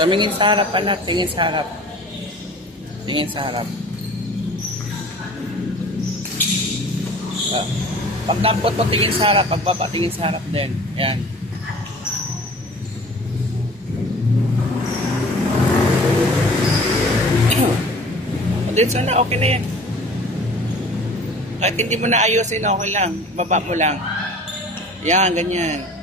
Tumingin sa harap, anak. Tingin sa harap. Tingin sa harap. Pag dampot mo, tingin sa harap. Pagbaba, tingin sa harap din. Yan. Dito na, okay na yan. Kahit hindi mo na ayusin, okay lang. Baba mo lang. Yan, ganyan.